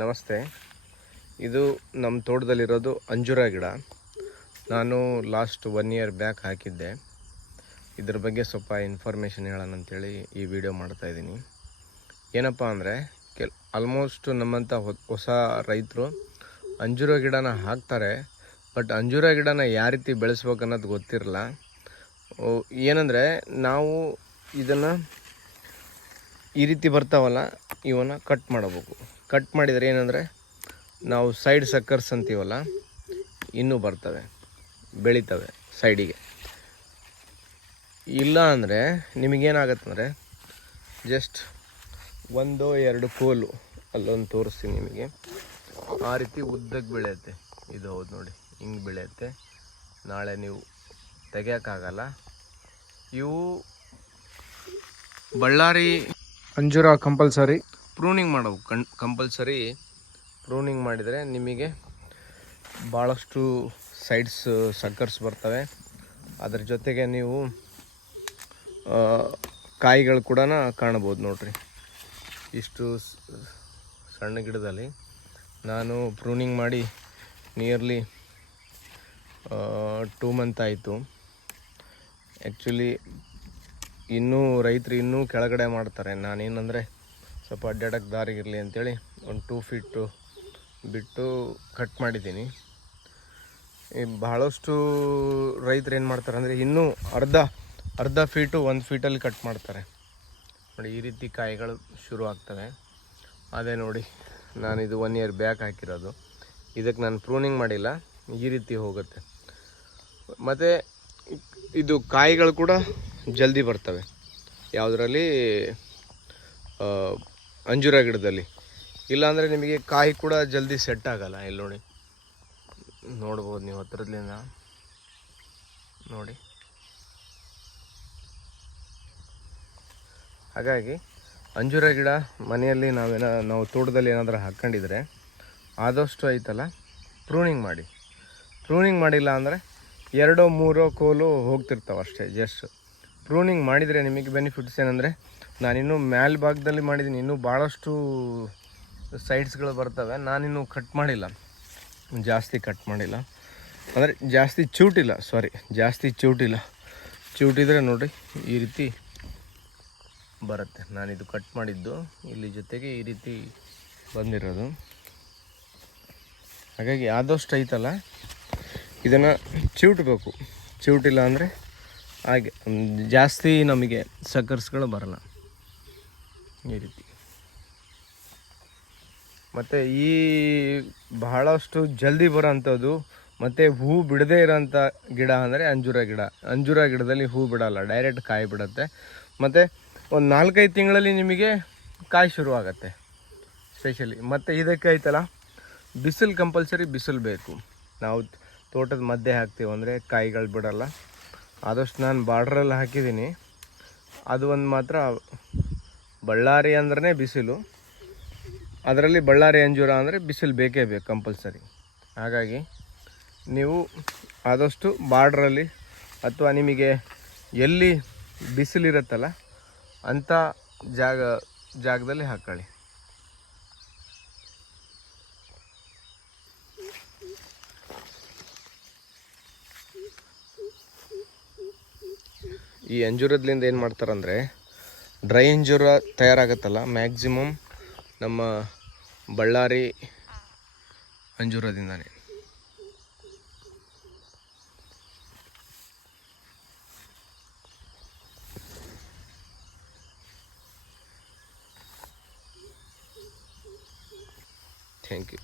ನಮಸ್ತೆ. ಇದು ನಮ್ಮ ತೋಟದಲ್ಲಿರೋದು ಅಂಜೂರ ಗಿಡ. ನಾನು ಲಾಸ್ಟ್ ಒನ್ ಇಯರ್ ಬ್ಯಾಕ್ ಹಾಕಿದ್ದೆ. ಇದ್ರ ಬಗ್ಗೆ ಸ್ವಲ್ಪ ಇನ್ಫಾರ್ಮೇಷನ್ ಹೇಳೋಣ ಅಂತೇಳಿ ಈ ವಿಡಿಯೋ ಮಾಡ್ತಾ ಇದ್ದೀನಿ. ಏನಪ್ಪ ಅಂದರೆ, ಕೆಲ್ ಆಲ್ಮೋಸ್ಟ್ ನಮ್ಮಂಥ ಹೊಸ ರೈತರು ಅಂಜೂರ ಗಿಡನ ಹಾಕ್ತಾರೆ ಬಟ್ ಅಂಜೂರ ಗಿಡನ ಯಾವ ರೀತಿ ಬೆಳೆಸ್ಬೇಕು ಅನ್ನೋದು ಗೊತ್ತಿರಲ್ಲ. ಏನಂದರೆ ನಾವು ಇದನ್ನು ಈ ರೀತಿ ಬರ್ತಾವಲ್ಲ, ಇವನ್ನ ಕಟ್ ಮಾಡಬೇಕು. ಕಟ್ ಮಾಡಿದರೆ ಏನಂದರೆ ನಾವು ಸೈಡ್ ಸಕ್ಕರ್ಸ್ ಅಂತೀವಲ್ಲ, ಇನ್ನೂ ಬರ್ತವೆ, ಬೆಳೀತವೆ ಸೈಡಿಗೆ. ಇಲ್ಲ ಅಂದರೆ ನಿಮಗೇನಾಗತ್ತಂದರೆ ಜಸ್ಟ್ ಒಂದು ಎರಡು ಕೋಲು ಅಲ್ಲೊಂದು ತೋರಿಸ್ತೀನಿ ನಿಮಗೆ. ಆ ರೀತಿ ಉದ್ದಕ್ಕೆ ಬೆಳೆಯುತ್ತೆ. ಇದು ಹೌದು ನೋಡಿ, ಹಿಂಗೆ ಬೆಳೆಯುತ್ತೆ. ನಾಳೆ ನೀವು ತೆಗಿಯೋಕ್ಕಾಗಲ್ಲ. ಇವು ಬಳ್ಳಾರಿ, ಅಂಜೂರ, ಕಂಪಲ್ಸರಿ ಪ್ರೂನಿಂಗ್ ಮಾಡಬೇಕು ಕಣ್, ಕಂಪಲ್ಸರಿ ಪ್ರೂನಿಂಗ್ ಮಾಡಿದರೆ ನಿಮಗೆ ಭಾಳಷ್ಟು ಸೈಡ್ಸ್, ಸಕ್ಕರ್ಸ್ ಬರ್ತವೆ. ಅದ್ರ ಜೊತೆಗೆ ನೀವು ಕಾಯಿಗಳು ಕೂಡ ಕಾಣ್ಬೋದು ನೋಡ್ರಿ. ಇಷ್ಟು ಸಣ್ಣ ಗಿಡದಲ್ಲಿ ನಾನು ಪ್ರೂನಿಂಗ್ ಮಾಡಿ ನಿಯರ್ಲಿ ಟೂ ಮಂತ್ ಆಯಿತು. ಆ್ಯಕ್ಚುಲಿ ಇನ್ನೂ ರೈತರು ಇನ್ನೂ ಕೆಳಗಡೆ ಮಾಡ್ತಾರೆ. ನಾನೇನಂದರೆ ಸ್ವಲ್ಪ ಅಡ್ಡಾಡಕ್ಕೆ ದಾರಿಗಿರಲಿ ಅಂಥೇಳಿ ಒಂದು ಟೂ ಫೀಟು ಬಿಟ್ಟು ಕಟ್ ಮಾಡಿದ್ದೀನಿ. ಈ ಬಹಳಷ್ಟು ರೈತರು ಏನು ಮಾಡ್ತಾರೆ ಅಂದರೆ ಇನ್ನೂ ಅರ್ಧ ಅರ್ಧ ಫೀಟು ಒಂದು ಫೀಟಲ್ಲಿ ಕಟ್ ಮಾಡ್ತಾರೆ. ನೋಡಿ, ಈ ರೀತಿ ಕಾಯಿಗಳು ಶುರು ಆಗ್ತವೆ. ಅದೇ ನೋಡಿ, ನಾನು ಇದು ಒನ್ ಇಯರ್ ಬ್ಯಾಕ್ ಹಾಕಿರೋದು. ಇದಕ್ಕೆ ನಾನು ಪ್ರೂನಿಂಗ್ ಮಾಡಿಲ್ಲ, ಈ ರೀತಿ ಹೋಗುತ್ತೆ. ಮತ್ತು ಇದು ಕಾಯಿಗಳು ಕೂಡ ಜಲ್ದಿ ಬರ್ತವೆ. ಯಾವುದರಲ್ಲಿ ಅಂಜೂರ ಗಿಡದಲ್ಲಿ. ಇಲ್ಲಾಂದರೆ ನಿಮಗೆ ಕಾಯಿ ಕೂಡ ಜಲ್ದಿ ಸೆಟ್ ಆಗಲ್ಲ. ಇಲ್ಲಿ ನೋಡಿ. ನೋಡ್ಬೋದು ನೀವು ಹತ್ರದಿಂದ ನೋಡಿ. ಹಾಗಾಗಿ ಅಂಜೂರ ಗಿಡ ಮನೆಯಲ್ಲಿ ನಾವೇನ, ನಾವು ತೋಟದಲ್ಲಿ ಏನಾದರೂ ಹಾಕ್ಕೊಂಡಿದ್ರೆ ಆದಷ್ಟು ಐತಲ್ಲ ಪ್ರೂನಿಂಗ್ ಮಾಡಿ. ಪ್ರೂನಿಂಗ್ ಮಾಡಿಲ್ಲ ಅಂದರೆ ಎರಡೋ, ಮೂರೋ ಕೋಲು ಹೋಗ್ತಿರ್ತಾವೆ ಅಷ್ಟೇ ಜಸ್ಟ್ ಪ್ರೂನಿಂಗ್ ಮಾಡಿದರೆ ನಿಮಗೆ ಬೆನಿಫಿಟ್ಸ್ ಏನಂದರೆ, ನಾನಿನ್ನೂ ಮ್ಯಾಲ್ ಭಾಗದಲ್ಲಿ ಮಾಡಿದ್ದೀನಿ. ಇನ್ನೂ ಭಾಳಷ್ಟು ಸೈಡ್ಸ್ಗಳು ಬರ್ತವೆ. ನಾನಿನ್ನೂ ಕಟ್ ಮಾಡಿಲ್ಲ. ಜಾಸ್ತಿ ಕಟ್ ಮಾಡಿಲ್ಲ. ಅಂದರೆ ಜಾಸ್ತಿ ಚೂಟಿಲ್ಲ ಸಾರಿ ಜಾಸ್ತಿ ಚೂಟಿಲ್ಲ. ಚೂಟಿದ್ರೆ ನೋಡಿ ಈ ರೀತಿ ಬರುತ್ತೆ. ನಾನಿದು ಕಟ್ ಮಾಡಿದ್ದು. ಇಲ್ಲಿ ಜೊತೆಗೆ ಈ ರೀತಿ ಬಂದಿರೋದು. ಹಾಗಾಗಿ ಆದಷ್ಟು ಐತಲ್ಲ, ಇದನ್ನು ಚಿವುಟ್ಬೇಕು ಚೂಟಿಲ್ಲ ಅಂದರೆ ಹಾಗೆ ಜಾಸ್ತಿ ನಮಗೆ ಸಕ್ಕರ್ಸ್ಗಳು ಬರಲ್ಲ. ಈ ರೀತಿ. ಮತ್ತು ಈ ಬಹಳಷ್ಟು ಜಲ್ದಿ ಬರೋಂಥದ್ದು, ಮತ್ತು ಹೂ ಬಿಡದೇ ಇರೋಂಥ ಗಿಡ ಅಂದರೆ ಅಂಜೂರ ಗಿಡ. ಅಂಜೂರ ಗಿಡದಲ್ಲಿ ಹೂ ಬಿಡಲ್ಲ ಡೈರೆಕ್ಟ್ ಕಾಯಿ ಬಿಡುತ್ತೆ. ಮತ್ತು ಒಂದು ನಾಲ್ಕೈದು ತಿಂಗಳಲ್ಲಿ ನಿಮಗೆ ಕಾಯಿ ಶುರುವಾಗತ್ತೆ ಸ್ಪೆಷಲಿ ಮತ್ತು ಇದಕ್ಕೆ ಐತಲ್ಲ ಬಿಸಿಲು ಕಂಪಲ್ಸರಿ ಬಿಸಿಲು ಬೇಕು. ನಾವು ತೋಟದ ಮಧ್ಯೆ ಹಾಕ್ತೀವಿ ಅಂದರೆ ಕಾಯಿಗಳು ಬಿಡಲ್ಲ. ಆದಷ್ಟು ನಾನು ಬಾರ್ಡ್ರಲ್ಲಿ ಹಾಕಿದ್ದೀನಿ. ಅದು ಒಂದು ಮಾತ್ರ ಬಳ್ಳಾರಿ ಅಂದ್ರೆ ಬಿಸಿಲು. ಅದರಲ್ಲಿ ಬಳ್ಳಾರಿ ಅಂಜೂರ ಅಂದರೆ ಬಿಸಿಲು ಬೇಕೇ ಬೇಕು ಕಂಪಲ್ಸರಿ. ಹಾಗಾಗಿ ನೀವು ಆದಷ್ಟು ಬಾರ್ಡ್ರಲ್ಲಿ ಅಥವಾ ನಿಮಗೆ ಎಲ್ಲಿ ಬಿಸಿಲಿರುತ್ತಲ್ಲ ಅಂಥ ಜಾಗ, ಜಾಗದಲ್ಲಿ ಹಾಕ್ಕೊಳ್ಳಿ ಈ ಅಂಜೂರದ್ಲಿಂದ ಏನು ಮಾಡ್ತಾರಂದರೆ ಡ್ರೈ ಅಂಜೂರ ತಯಾರಾಗತ್ತಲ್ಲ ಮ್ಯಾಕ್ಸಿಮಮ್ ನಮ್ಮ ಬಳ್ಳಾರಿ ಅಂಜೂರದಿಂದಾನೆ. Thank you